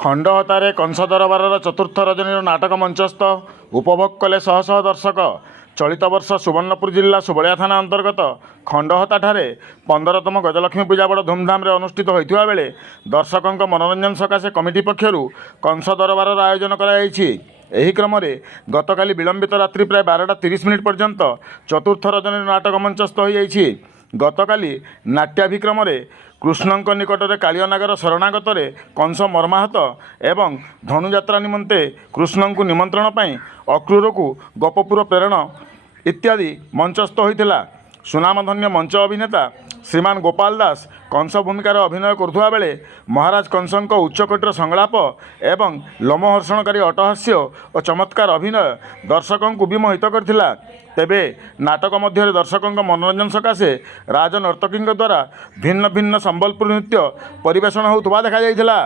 ଖଣ୍ଡହତାରେ କଂସ ଦରବାରର ଚତୁର୍ଥ ରଜନୀର ନାଟକ ମଞ୍ଚସ୍ଥ ଉପଭୋଗ କଲେ ଶହ ଶହ ଦର୍ଶକ। ଚଳିତ ବର୍ଷ ସୁବର୍ଣ୍ଣପୁର ଜିଲ୍ଲା ସୁବଳିଆ ଥାନା ଅନ୍ତର୍ଗତ ଖଣ୍ଡହତାଠାରେ 15ତମ ଗଜଲକ୍ଷ୍ମୀ ପୂଜା ବଡ଼ ଧୁମଧାମରେ ଅନୁଷ୍ଠିତ ହୋଇଥିବା ବେଳେ ଦର୍ଶକଙ୍କ ମନୋରଞ୍ଜନ ସକାଶେ କମିଟି ପକ୍ଷରୁ କଂସ ଦରବାରର ଆୟୋଜନ କରାଯାଇଛି। ଏହି କ୍ରମରେ ଗତକାଲି ବିଳମ୍ବିତ ରାତ୍ରି ପ୍ରାୟ 12ଟା 30 ମିନିଟ୍ ପର୍ଯ୍ୟନ୍ତ ଚତୁର୍ଥ ରଜନୀର ନାଟକ ମଞ୍ଚସ୍ଥ ହୋଇଯାଇଛି। ଗତକାଲି ନାଟ୍ୟାଭିକ୍ରମରେ କୃଷ୍ଣଙ୍କ ନିକଟରେ କାଳିଅନାଗର ଶରଣାଗତରେ କଂସ ମର୍ମାହତ ଏବଂ ଧନୁଯାତ୍ରା ନିମନ୍ତେ କୃଷ୍ଣଙ୍କୁ ନିମନ୍ତ୍ରଣ ପାଇଁ ଅକ୍ରୂରକୁ ଗୋପପୁର ପ୍ରେରଣ ଇତ୍ୟାଦି ମଞ୍ଚସ୍ଥ ହୋଇଥିଲା। ସୁନାମଧନ୍ୟ ମଞ୍ଚ ଅଭିନେତା ଶ୍ରୀମାନ ଗୋପାଳ ଦାସ କଂସ ଭୂମିକାରେ ଅଭିନୟ କରୁଥିବା ବେଳେ ମହାରାଜ କଂସଙ୍କ ଉଚ୍ଚକୋଟୀର ସଂଳାପ ଏବଂ ଲୋମହର୍ଷଣକାରୀ ଅଟ୍ଟହାସ୍ୟ ଓ ଚମତ୍କାର ଅଭିନୟ ଦର୍ଶକଙ୍କୁ ବିମୋହିତ କରିଥିଲା। ତେବେ ନାଟକ ମଧ୍ୟରେ ଦର୍ଶକଙ୍କ ମନୋରଞ୍ଜନ ସକାଶେ ରାଜନର୍ତ୍ତକୀଙ୍କ ଦ୍ୱାରା ଭିନ୍ନ ଭିନ୍ନ ସମ୍ବଲପୁରୀ ନୃତ୍ୟ ପରିବେଷଣ ହେଉଥିବା ଦେଖାଯାଇଥିଲା।